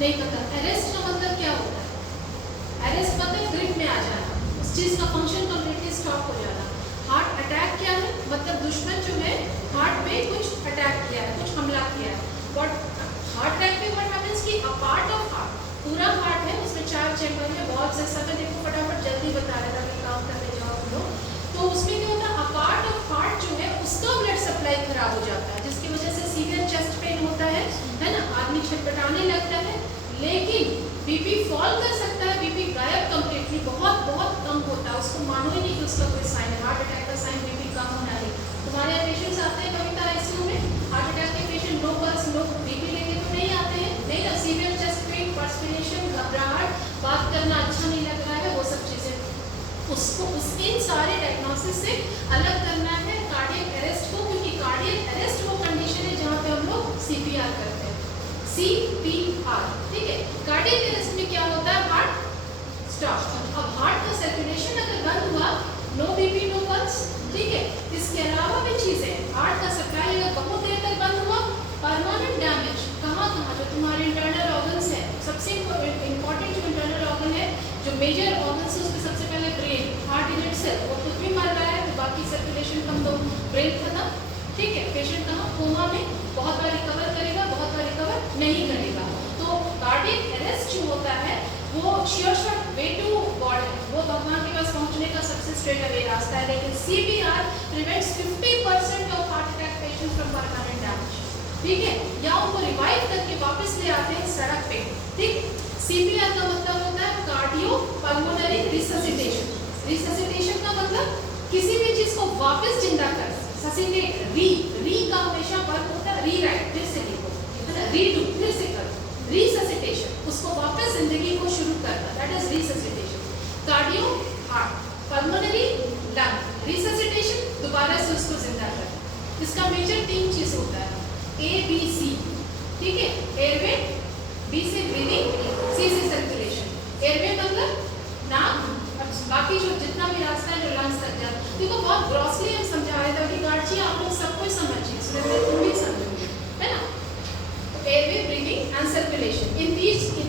नहीं पता। अरेस्ट का मतलब क्या होता है? अरेस्ट मतलब ग्रिप में आ जाना, उस चीज का फंक्शन कंप्लीटली स्टॉप हो जाना। हार्ट अटैक क्या है? मतलब दुश्मन जो है हार्ट पे कुछ अटैक किया है, कुछ हमला किया है। बट हार्ट अटैक में व्हाट हैपेंस कि अ पार्ट ऑफ हार्ट, पूरा हार्ट है, उसमें 4 चैम्बर है, बहुत से समय देखो फटाफट जल्दी बता रहे थे, काम करने जाओ हम लोग। तो उसमें क्या होता है, अ पार्ट ऑफ हार्ट जो है उसका ब्लड सप्लाई खराब हो जाता है, जिसकी वजह से सीवियर चेस्ट पेन होता है ना, आदमी छटपटाने लगता है। लेकिन बीपी फॉल कर सकता है, बीपी गायब कंप्लीटली बहुत बहुत कम होता है, उसको मानो ही नहीं कि उसका कोई साइन है। हार्ट अटैक का साइन बीपी कम होना है। तुम्हारे यहाँ पेशेंट्स आते हैं कविता आईसीयू में, हार्ट अटैक के पेशेंट लो पल्स लो बीपी लेके तो नहीं आते हैं, नहीं ना, सीवियर चेस्ट पेन, पर्सपिरेशन, घबराहट, बात करना अच्छा नहीं लग रहा है, वो सब चीजें उसको इन सारे डायग्नोसिस से अलग करना है कार्डियक अरेस्ट को, क्योंकि कार्डियक अरेस्ट वो कंडीशन है जहाँ पे हम लोग सीपीआर करते हैं, सीपीआर, ठीक है। कार्डियक अरेस्ट में क्या होता है, हार्ट स्टॉप। अब हार्ट का सर्कुलेशन अगर बंद हुआ, नो बीपी नो पल्स, ठीक है। इसके अलावा भी चीजें, हार्ट का सप्लाई अगर बहुत देर तक बंद हुआ, परमानेंट डैमेज कहाँ कहाँ, जो तुम्हारे इंटरनल ऑर्गन्स है, सबसे इंपॉर्टेंट जो इंटरनल ऑर्गन है, जो मेजर ऑर्गन है, उसमें सबसे पहले ब्रेन, हार्ट इन इटसेल्फ, वो खुद भी मर रहा है तो बाकी सर्कुलेशन कम, दो ब्रेन खत्म, ठीक है। पेशेंट कहाँ, कोमा में, बहुत बार रिकवर करेगा, बहुत बार रिकवर नहीं करेगा। तो कार्डियक अरेस्ट जो होता है वो sure shot way to God है, वो भगवान के पास पहुंचने का सबसे स्ट्रेट अवे रास्ता है। लेकिन CPR prevents 50% of heart attack patients from permanent damage, ठीक है, या उनको रिवाइव करके वापस ले आते हैं सड़क पे, ठीक। सीपीआर का मतलब होता है कार्डियो पल्मोनरी रिससिटेशन। रिससिटेशन का मतलब किसी भी चीज को वापस जिंदा कर, ससिटेट, री का हमेशा वर्क होता है रीराइट, फिर से लिखो, रीडू, फिर से करो, रिससिटेशन, उसको वापस जिंदगी को शुरू करना, that is resuscitation. Cardio heart, pulmonary lung, resuscitation दोबारा से उसको जिंदा करना। इसका मेजर 3 चीज होता है, ए बी सी, ठीक है। एयरवे, बी से ब्रीदिंग, सी से सर्कुलेशन। एयरवे मतलब नाक, बाकी जो जितना भी रास्ता है जो लंग्स तक जाता है। देखो बहुत ग्रॉसली हम समझा रहे थे कि गार्ची आप लोग सब कुछ समझिए, सुरेंद्र तुम भी समझोगे, है ना। एयरवे, ब्रीदिंग एंड सर्कुलेशन, इन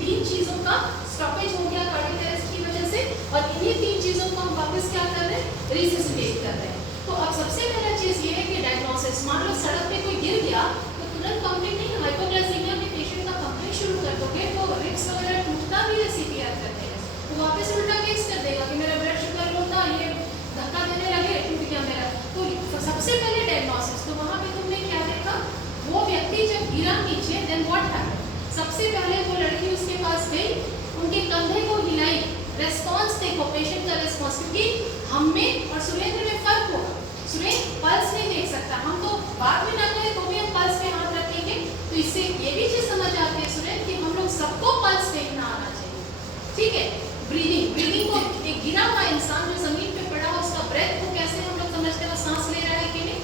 तीन चीजों का स्टॉपेज हो गया कार्डियक अरेस्ट की वजह से, और इन्हीं 3 चीजों को हम वापस क्या कर रहे हैं, रिससिटेट कर रहे हैं। तो अब सबसे पहला चीज ये है कि डायग्नोसिस, मान लो सड़क पे कोई गिर गया तो तुरंत कंप्लीट नहीं, हाइपोग्लाइसीमिया के पेशेंट का कंप्लीट शुरू कर दोगे तो रिब्स वगैरह टूटता भी है सीपीआर करते हैं, तो वापस उल्टा केस कर देगा कि मेरा ब्लड शुगर लो था, ये धक्का देने लगे टूट गया मेरा। तो सबसे पहले डायग्नोसिस, तो वहाँ पे तुमने क्या देखा, वो व्यक्ति जब गिरा नीचे, देन व्हाट हैपेंड, सबसे पहले वो लड़की उसके पास गई, उनके कंधे को हिलाई, रेस्पॉन्स देखो पेशेंट का रेस्पॉन्स, क्योंकि हम में और सुरेंद्र में फर्क होगा। सुरेंद्र पल्स नहीं देख सकता, हम तो बात में ना करें तो भी हम पल्स पे हाथ रखेंगे, तो इससे ये भी चीज समझ आती है सुरेंद्र कि हम लोग सबको पल्स देखना आना चाहिए, ठीक है। ब्रीदिंग को, एक गिरा हुआ इंसान जो जमीन पे पड़ा हो उसका ब्रेथ को कैसे हम लोग समझते हैं, वो सांस ले रहा है कि नहीं,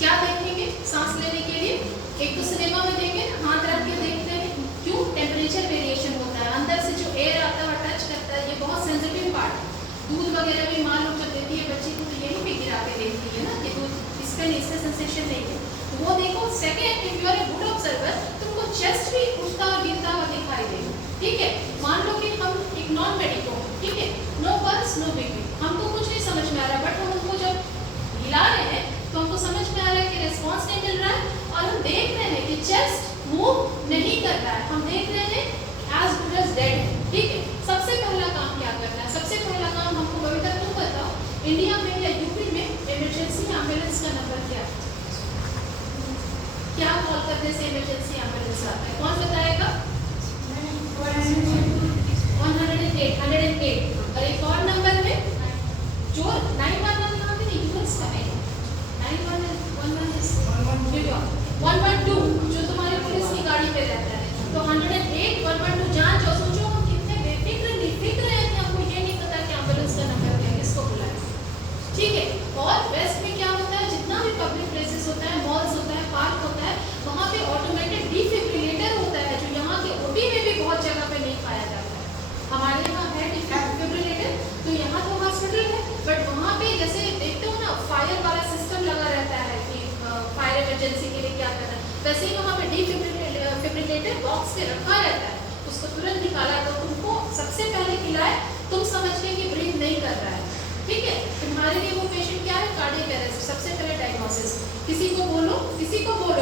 क्या देखेंगे सांस लेने के लिए, एक तो सिनेमा में देखें हाथ रख के देखते हैं, क्यों, टेम्परेचर वेरिएशन होता है, अंदर से जो एयर आता है टच करता है, ये बहुत सेंसिटिव पार्ट है। दूध वगैरह भी माँ लोग जब देती है बच्ची को तो यही पे गिरा के देखती है ना कि दूध इसका नहीं, इसका सेंसेशन नहीं है, तो वो देखो। Second, if you are a good observer, तुमको चेस्ट भी उठता और गिरता हुआ दिखाई देगा, ठीक है। मान लो कि हम एक नॉन मेडिको, ठीक है, नो पल्स नो बीपी, हमको कुछ नहीं समझ में आ रहा, बट हम उनको जब हिला रहे हैं तो हमको समझ में आ रहा है कि रेस्पॉन्स नहीं मिल रहा है, और हम देख रहे हैं कि चेस्ट मूव नहीं कर रहा है, हम देख रहे हैं एज गुड एज डेड है, ठीक है। सबसे पहला काम क्या करना है, सबसे पहला काम हमको कविता तुम बताओ, इंडिया में या यूपी में इमरजेंसी एम्बुलेंस का नंबर क्या है, क्या कॉल करने से इमरजेंसी एम्बुलेंस आता है, कौन बताएगा, 108, और एक और नंबर है जो 911 नाम है, यूएस का है, 911 112 जो तुम्हारी पुलिस की गाड़ी पे रहता है, तो 108 112 जान जो, सोचो हम कितने बेफिक्र निफिक्र हैं कि हमको ये नहीं पता कि एम्बुलेंस का नंबर क्या है, किसको बुलाएं, ठीक है। और वेस्ट में क्या होता है, जितना भी पब्लिक प्लेसेस होता है, मॉल्स होता है, पार्क होता है, वहाँ पे ऑटोमेटेड डिफिब्रिलेटर होता है, जो यहाँ के ओटी में भी बहुत जगह पे नहीं पाया जाता है, हमारे यहाँ है डिफिब्रिलेटर, तो यहाँ तो हॉस्पिटल है, बट वहाँ पे जैसे देखते हो ना फायर वाला सिस्टम लगा रहता है कि फायर इमरजेंसी के लिए क्या करना है, वैसे ही वहाँ पे डिफिब्रिलेटर वेंटिलेटर बॉक्स पे रखा रहता है, उसको तुरंत निकाला तो तुमको सबसे पहले खिलाए, तुम समझ गए कि ब्रीथ नहीं कर रहा है, ठीक है, तुम्हारे लिए वो पेशेंट क्या है, कार्डियक अरेस्ट, सबसे पहले डायग्नोसिस। किसी को बोलो,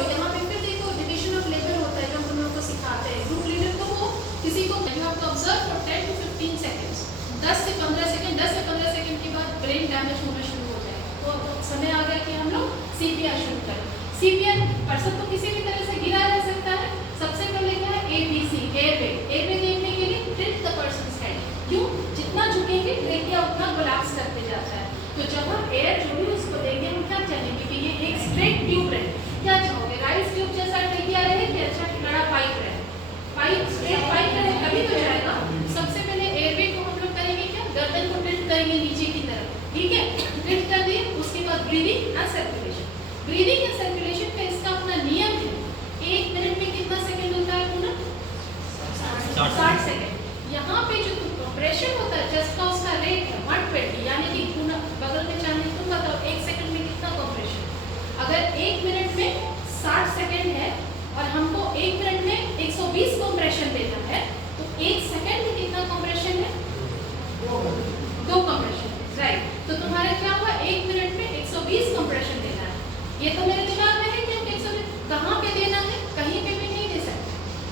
यहाँ पे फिर देखो डिवीजन ऑफ लेबर होता है जो हम तुम लोगों को सिखाते हैं। ग्रुप लीडर को वो किसी को you have to observe for 10 to 15 seconds, 10 से 15 सेकंड के बाद ब्रेन डैमेज होना शुरू हो जाएगा। तो समय आ गया कि हम लोग सीपीआर शुरू करें। सीपीआर पर्सन तो किसी भी तरह से गिरा रह सकता है। सबसे पहले क्या है, एबीसी, एयरवे देखने के लिए टिल्ट द पर्सनस हेड। क्यों? जितना झुकेंगे ट्रेकिया उतना कोलैप्स करते जाता है। तो जब हम एयर जोड़ी उसको देंगे, हम क्या चाहेंगे कि ये एक स्ट्रेट ट्यूब रहे। क्या चाहोगे, राइस ट्यूब जैसा ट्रेकिया रहे कि अच्छा बड़ा पाइप रहे? पाइप, स्ट्रेट पाइप रहे तभी तो जाएगा। सबसे पहले एयरवे को हम लोग करेंगे क्या, गर्दन को टिल्ट करेंगे नीचे की तरफ, ठीक है, टिल्ट कर दिए। उसके बाद breathing and circulation. Breathing and circulation का इसका अपना नियम है। 1 मिनट में कितना सेकंड होता है पूरा? 60 सेकंड। यहाँ पे जो कंप्रेशन होता है चेस्ट का, उसका रेट है 120, यानी कि पूरा बगल में चाहे तुम बताओ 1 सेकंड में कितना कंप्रेशन। अगर 1 मिनट में 60 सेकंड है और हमको 1 मिनट में 120 कंप्रेशन देना है, तो 1 सेकंड में कितना कंप्रेशन है? 2 कंप्रेशन, राइट। तो तुम्हारा क्या हुआ, 1 मिनट में 120 कंप्रेशन देना है। ये तो मेरे दिमाग में है कि हम 120 कहाँ पे देना है, कहीं पे भी नहीं दे सकते।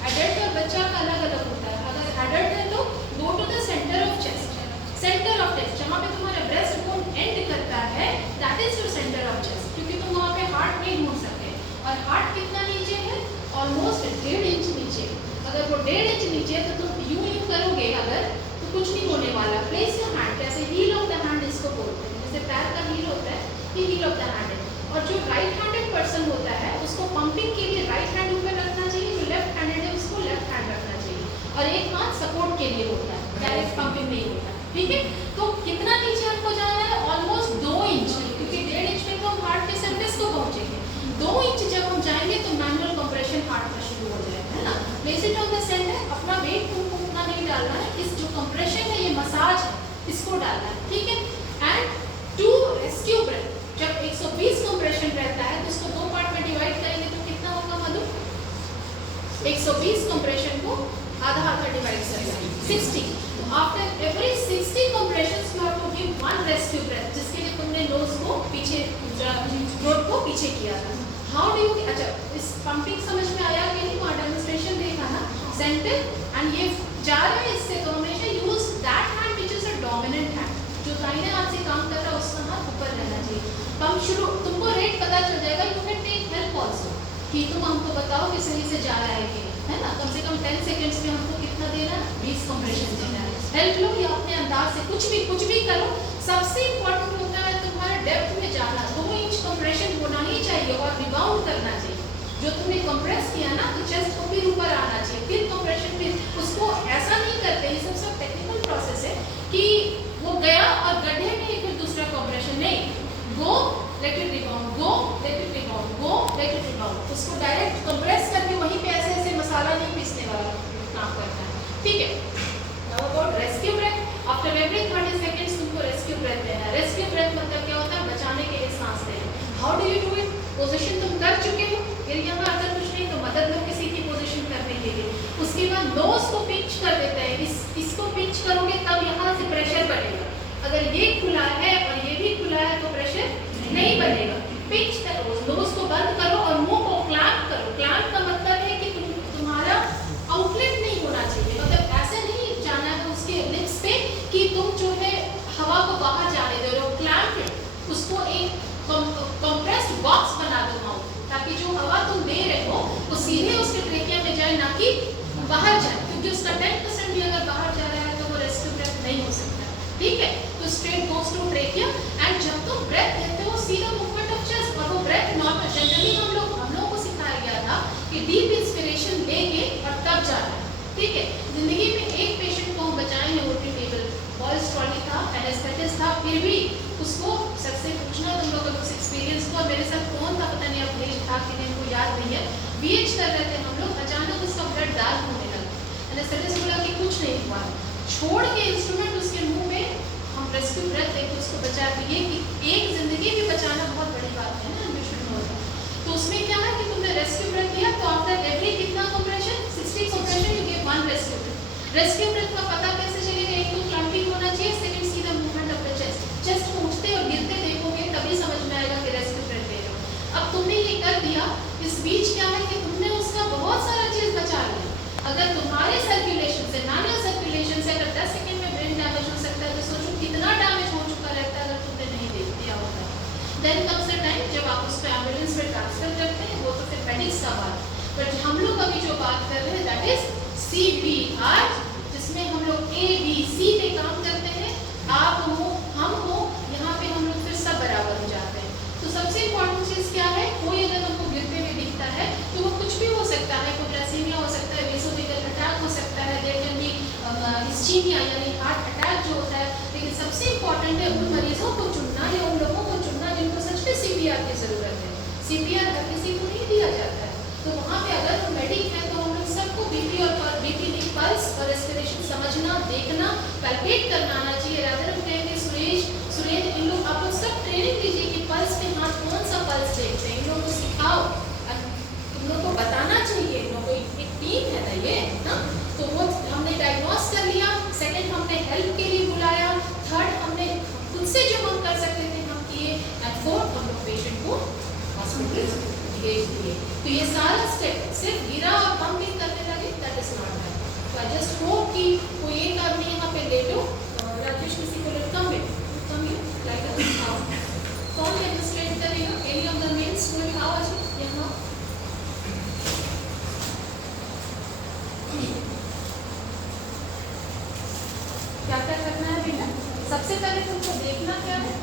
एडल्ट और बच्चा का अलग अलग होता है। अगर एडल्ट है तो go to the centre of chest, centre of chest, जहाँ पे तुम्हारा ब्रेस्ट बोन एंड करता है, that is your centre of chest, क्योंकि तुम वहाँ पे हार्ट नहीं ढूंढ सकते। और हार्ट कितना नीचे है, ऑलमोस्ट 1.5 इंच नीचे। अगर वो 1.5 इंच नीचे है तो तुम यूं करोगे अगर, तो कुछ नहीं होने वाला। प्लेस योर हैंड, जैसे हील ऑफ द हैंड इसको बोलते हैं, जैसे पैर का हील होता है, ये हील ऑफ द हैंड है। और जो राइट हैंडेड पर्सन होता है उसको पंपिंग के लिए राइट हैंड ऊपर रखना चाहिए, जो लेफ्ट हैंडेड है उसको लेफ्ट हैंड रखना चाहिए, और एक हाथ सपोर्ट के लिए होता है, डायरेक्ट पंपिंग नहीं होता, ठीक है। तो कितना नीचे हमको जाना है, ऑलमोस्ट 2 इंच, क्योंकि 1.5 इंच में तो हम हार्ट के सरफेस को पहुंचेंगे। 2 इंच जब हम जाएंगे तो मैनुअल कंप्रेशन हार्ट में शुरू हो जाएगा, है ना। Place it on the centre, अपना वेट तुमको उतना नहीं डालना है, इस जो कंप्रेशन है, ये मसाज है, इसको डालना है, ठीक है। एंड टू रेस्क्यू ब्रेथ, जब 120 कंप्रेशन रहता है तो उसको 2 पार्ट में डिवाइड करेंगे तो कितना होगा मधु? 120 कंप्रेशन को आधा डिवाइड करेंगे 60। After every 60 compressions you have to give 1 rescue breath, जिसके लिए तुमने नोज को पीछे, थ्रोट को पीछे किया था। हाउ डू यू, अच्छा इस पंपिंग समझ में आया कि नहीं? वहाँ डेमोन्स्ट्रेशन देखा ना, सेंटर एंड ये जा रहा है इससे, तो हमेशा use that hand which is a dominant hand, जो दाहिने हाथ से काम कर रहा है उसका हाथ ऊपर रहना चाहिए। पंप शुरू, तुमको रेट पता चल जाएगा, you can take help also, कि तुम हमको बताओ कि सही से जा रहा है कि नहीं, है ना। कम से कम 10 सेकंड्स में हमको कितना देना है, 20 कंप्रेशन देना है। हेल्प लो या अपने अंदाज से कुछ भी करो। सबसे इम्पोर्टेंट होता है तुम्हारा डेप्थ में जाना, 2 इंच कंप्रेशन होना ही चाहिए और रिबाउंड करना चाहिए। जो तुमने कंप्रेस किया ना, तो चेस्ट को फिर ऊपर आना चाहिए, फिर कंप्रेशन, फिर उसको ऐसा नहीं करते, ये सब टेक्निकल प्रोसेस है कि वो गया और गड्ढे में फिर दूसरा कंप्रेशन नहीं, go let it rebound, go let it rebound, go let it rebound. उसको डायरेक्ट कंप्रेस करके वहीं पे ऐसे ऐसे मसाला नहीं पीसने वाला काम करता है, ठीक है। Now about rescue breath, after every 30 seconds तुमको रेस्क्यू ब्रेथ लेना है। रेस्क्यू ब्रेथ मतलब क्या होता है, बचाने के लिए सांस लेना। How do you do it? Position तुम कर चुके हो, फिर यहाँ अगर कुछ नहीं तो मदद लो किसी की पोजीशन करने के लिए। उसके बाद नोज को पिंच कर देते हैं, इसको पिंच करोगे तब यहाँ से प्रेशर बढ़ेगा। अगर ये खुला है और ये भी खुला है तो प्रेशर नहीं बनेगा। पिंच करो, नोज को बंद करो और मुंह को क्लैंप करो। क्लैंप का मतलब है कि तुम्हारा आउटलेट नहीं होना चाहिए, मतलब ऐसे नहीं जाना है उसके लिप्स पे कि तुम जो है हवा को बाहर जाने दे रहे हो। क्लैंप उसको एक कंप्रेस्ड बॉक्स बना दो माउथ, ताकि जो हवा तुम दे रहे हो वो सीधे उसके ट्रेकिया में जाए, ना कि बाहर जाए, क्योंकि उसका 10% भी अगर बाहर जा रहा है तो वो रेस्क्यू ब्रेथ नहीं हो सकता, ठीक है। तो straight goes to trachea and जब तुम ब्रेथ लेते हो सीधा मूवमेंट ऑफ चेस्ट, और वो ब्रेथ नॉर्मल जनरली हम लोगों को सिखाया गया था कि डीप इंस्पिरेशन लेंगे और तब जाना है, ठीक है। जिंदगी में एक पेशेंट को हम बचाए हैं ओटी टेबल, बॉयज ट्रॉली था, एनेस्थेटिस्ट था, फिर भी उसको सबसे पूछना तुम लोग का कुछ एक्सपीरियंस को। मेरे साथ कौन था पता नहीं, अब भेज था कि नहीं को याद नहीं है। बीएच कर रहे थे हम लोग, अचानक उसका ब्लड डार्क होने लगा। एनेस्थेटिस्ट बोला कि कुछ नहीं हुआ, छोड़ के इंस्ट्रूमेंट उसके मुंह में हम रेस्क्यू ब्रेथ लेके उसको बचा दिए। कि एक जिंदगी भी बचाना बहुत बड़ी बात है ना, तो उसमें क्या है कि तुमने रेस्क्यू ब्रेथ लिया तो आफ्टर एवरी कितना कंप्रेशन रेस्क्यू ब्रेथ का पता कैसे चलेगा? एक तो क्लम्पिंग होना चाहिए, सेकंड सीधा movement of the chest. Chest को उठते और गिरते देखोगे तभी समझ में आएगा कि रेस्क्यू ब्रेथ ले रहे हो। अब तुमने ये कर दिया, इस बीच क्या है कि तुमने उसका बहुत सारा चीज बचा लिया। अगर तुम्हारे सर्कुलेशन से, मैनुअल सर्कुलेशन से अगर 10 सेकंड में ब्रेन डैमेज हो सकता है, तो सोचो कितना डैमेज हो चुका रहता है अगर तुमने नहीं देख दिया होता। देन कम्स द टाइम जब आप उसको एम्बुलेंस में ट्रांसफर करते हैं, वो तो फिर मेडिक्स का बात। बट हम लोग अभी जो बात कर रहे हैं दैट इज CPR, जिसमें हम लोग ABC पे काम करते हैं। आप हो, हम हो, यहाँ पे हम लोग फिर सब बराबर हो जाते हैं। तो सबसे इम्पोर्टेंट चीज़ क्या है? कोई अगर हमको गिरते हुए दिखता है तो वो कुछ भी हो सकता है, हाइपोग्लाइसेमिया हो सकता है, वेसोवेगल अटैक हो सकता है, देयर कैन बी इस्चीमिया यानी हार्ट अटैक जो होता है। लेकिन सबसे इम्पोर्टेंट है उन मरीजों को चुनना या उन लोगों को चुनना जिनको सच में CPR की ज़रूरत है। CPR हर किसी को नहीं दिया जाता है। तो वहाँ पे अगर हम मेडिक है तो हम लोग सबको BP की पल्स और रेस्पिरेशन समझना, देखना, पैल्पेट करना आना चाहिए। रादर हम कहेंगे सुरेश इन लोग आप लोग सब ट्रेनिंग लीजिए कि पल्स पे हाथ कौन सा पल्स देखते हैं, इन लोगों को सिखाओ, इन लोगों को बताना चाहिए। इन लोगों की एक टीम है ना ये ना। तो वो हमने डायग्नोस कर लिया, सेकंड हमने हेल्प के लिए बुलाया, थर्ड हमने खुद से जो हम कर सकते थे हम किए, एंड फोर्थ हम लोग पेशेंट को हॉस्पिटल भेज दिए। तो ये सारा स्टेप सिर्फ गिरा और पंपिंग करने लगे, दैट इज नॉट दैट। तो आई जस्ट होप कि कोई एक आदमी यहाँ पे ले लो, राजेश किसी को कम लाइक कौन डेमोन्स्ट्रेट करेगा? Any of the mails will आओ आज यहाँ। क्या क्या करना है बेटा? सबसे पहले तुमको देखना क्या है?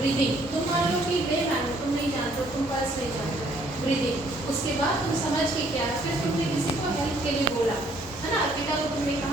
ब्रीदिंग। तुम मान लो कि ले मैंने तुम नहीं जानते हो, तुम पल्स नहीं जानते, ब्रीदिंग। उसके बाद तुम समझ के क्या, फिर तुमने किसी को हेल्प के लिए बोला है ना, अर्पिता को तुमने कहा